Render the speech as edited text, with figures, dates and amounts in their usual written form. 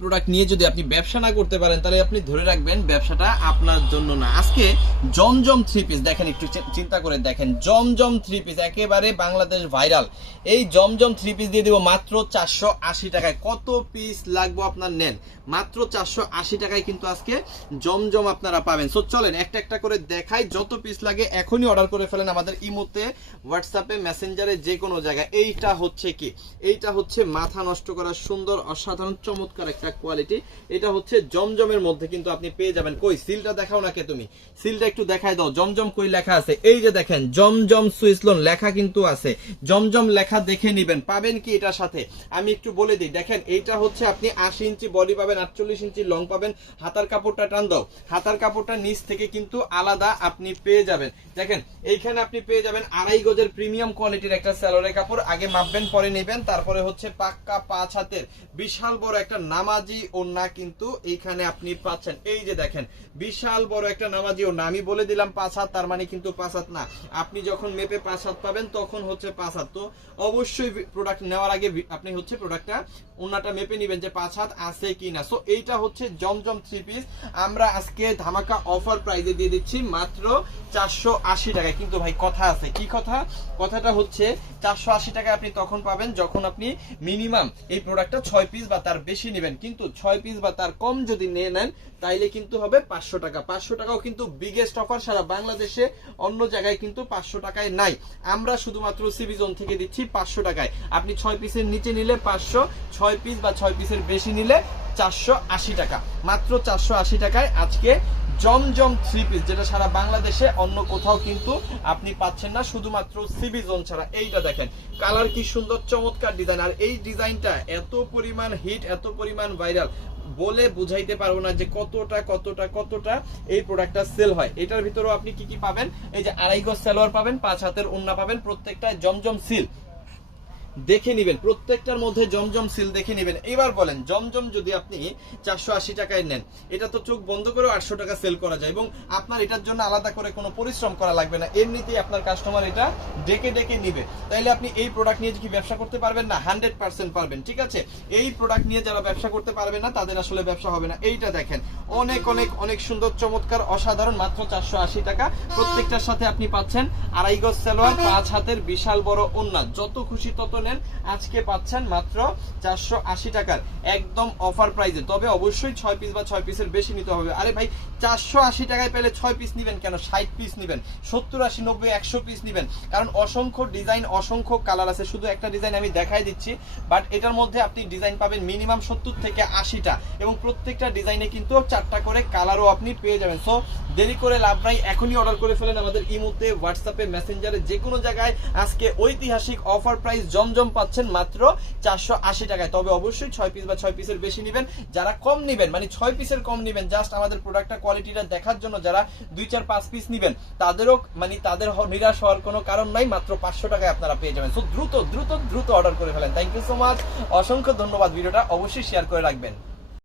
Product নিয়ে যদি আপনি ব্যবসা না করতে পারেন তাহলে আপনি ধরে রাখবেন ব্যবসাটা আপনার জন্য না। আজকে জমজম থ্রি পিস দেখেন, একটু চিন্তা করে দেখেন, জমজম থ্রি পিস একেবারে বাংলাদেশ ভাইরাল। এই জমজম থ্রি পিস দিয়ে দেবো মাত্র 480 টাকায়। কত পিস লাগবে আপনার নেন, মাত্র 480 টাকায় কিন্তু আজকে জমজম আপনারা পাবেন। সো চলেন একটা একটা করে দেখাই, যত পিস লাগে এখনই অর্ডার করে ফেলেন আমাদের ইমোতে, হোয়াটসঅ্যাপে, মেসেঞ্জারে, যে কোনো জায়গায়। এইটা হচ্ছে কি, এইটা হচ্ছে মাথা নষ্ট করা সুন্দর অসাধারণ চমৎকার একটা কোয়ালিটি। এটা হচ্ছে জমজমের মধ্যে কিন্তু আপনি পেয়ে যাবেন। কই সিলটা দেখাও না কে তুমি, সিলটা একটু দেখায় দাও। জমজম কই লেখা আছে, এই যে দেখেন জমজম সুইস লোন লেখা কিন্তু আছে। জমজম লেখা দেখে নিবেন। পাবেন কি এটার সাথে আমি একটু বলে দিই, দেখেন এইটা হচ্ছে আপনি 80 ইঞ্চি বডি পাবেন, 48 ইঞ্চি লং পাবেন। হাতার কাপড়টা টান দাও, হাতার কাপড়টা নিচ থেকে কিন্তু আলাদা আপনি পেয়ে যাবেন। দেখেন এইখানে আপনি পেয়ে যাবেন 2.5 গজের প্রিমিয়াম কোয়ালিটির একটা সালোয়ারের কাপড়। আগে মাপবেন পরে নেবেন। তারপরে হচ্ছে পাক্কা 5 হাতের বিশাল বড় একটা নামাজি ওড়না কিন্তু এইখানে আপনি পাচ্ছেন। এই যে দেখেন বিশাল বড় একটা নামাজি ওড়না। আমি বলে দিলাম 5 হাত, তার মানে কিন্তু 5 হাত না। আপনি যখন মেপে 5 হাত পাবেন তখন হচ্ছে 5 হাত। তো অবশ্যই প্রোডাক্ট নেওয়ার আগে আপনি হচ্ছে প্রোডাক্টটা ওড়নাটা মেপে নেবেন যে 5 হাত আছে কিনা। সো এইটা হচ্ছে জমজম থ্রি পিস। আমরা আজকে ধামাকা অফার প্রাইসে দিয়ে দিচ্ছি মাত্র 480 টাকায়। কিন্তু ভাই কথা আছে, কি কথা? কথাটা হচ্ছে 480 টাকায় আপনি তখন পাবেন যখন আপনি মিনিমাম এই প্রোডাক্টটা 6 পিস বা তার বেশি নেবেন। কিন্তু 6 পিস বা তার কম যদি নিয়ে নেন তাইলে কিন্তু হবে 500 টাকা। 500 টাকাও কিন্তু বিগেস্ট অফার, সারা বাংলাদেশে অন্য জায়গায় কিন্তু 500 টাকায় নাই। আমরা শুধুমাত্র সিবি জোন থেকে দিচ্ছি 500 টাকায়। আপনি 6 পিসের নিচে নিলে 500, 6 পিস বা 6 পিসের বেশি নিলে 480 টাকা। মাত্র 480 টাকায় আজকে জমজম থ্রি পিস, যেটা সারা বাংলাদেশে অন্য কোথাও কিন্তু আপনি পাচ্ছেন না, শুধুমাত্র সিবি জোন ছাড়া। এইটা দেখেন কালার কি সুন্দর চমৎকার ডিজাইন। আর এই ডিজাইনটা এত পরিমাণ হিট, এত পরিমাণ ভাইরাল, বলে বুঝাইতে পারবো না যে কতটা কতটা কতটা এই প্রোডাক্টটা সেল হয়। এটার ভিতরেও আপনি কি কি পাবেন, এই যে 2.5 গজ সালোয়ার পাবেন, 5 হাতের ওড়না পাবেন, প্রত্যেকটায় জমজম সিল দেখে নিবেন, প্রত্যেকটার মধ্যে জমজম সিল দেখে নিবেন। এবার বলেন জমজম যদি আপনি 480 টাকায় নেন, এটা তো চোখ বন্ধ করে 800 টাকা সেল করা যায়, এবং আপনার এটার জন্য আলাদা করে কোনো পরিশ্রম করা লাগবে না। এমনিতেই আপনার কাস্টমার এটা ডেকে ডেকে নিবে। তাইলে আপনি এই প্রোডাক্ট নিয়ে কি ব্যবসা করতে পারবেন না? 100% পারবেন। ঠিক আছে, এই প্রোডাক্ট নিয়ে যারা ব্যবসা করতে পারবে না তাদের আসলে ব্যবসা হবে না। এইটা দেখেন অনেক অনেক অনেক সুন্দর চমৎকার অসাধারণ, মাত্র 480 টাকা। প্রত্যেকটার সাথে আপনি পাচ্ছেন 2.5 গজ সালোয়ার, 5 হাতের বিশাল বড় ওড়না। যত খুশি তত নেন, আজকে পাচ্ছেন মাত্র 480 টাকার একদম অফার প্রাইসে। তবে অবশ্যই 6 পিস বা 6 পিসের বেশি নিতে হবে। আরে ভাই 480 টাকায় পেলে 6 পিস নিবেন কেন? 60 পিস নিবেন, 70, 80, 90, 100 পিস নিবেন। কারণ অসংখ্য ডিজাইন, অসংখ্য কালার আছে। শুধু একটা ডিজাইন আমি দেখাই দিচ্ছি, বাট এটার মধ্যে আপনি ডিজাইন পাবেন মিনিমাম 70 থেকে 80টা, এবং প্রত্যেকটা ডিজাইনে কিন্তু 4টা করে কালারও আপনি পেয়ে যাবেন। সো দেরি করে লাভ নাই, এখনই অর্ডার করে ফেলেন আমাদের ইমোতে, হোয়াটসঅ্যাপে, মেসেঞ্জারে, যে কোনো জায়গায়। আজকে ঐতিহাসিক অফার প্রাইস জমজম পাচ্ছেন মাত্র 480 টাকায়। তবে অবশ্যই 6 পিস বা 6 পিসের বেশি নেবেন। যারা কম নেবেন, মানে 6 পিসের কম নেবেন, জাস্ট আমাদের প্রোডাক্টটা কোয়ালিটিটা দেখার জন্য, যারা 2, 4, 5 পিস নেবেন, তাদেরও মানে তাদের নিরাশ হওয়ার কোনো কারণ নাই। মাত্র 500 টাকায় আপনারা পেয়ে যাবেন। সো দ্রুত দ্রুত দ্রুত অর্ডার করে ফেলেন। থ্যাংক ইউ সো মাচ, অসংখ্য ধন্যবাদ। ভিডিওটা অবশ্যই শেয়ার করে রাখবেন।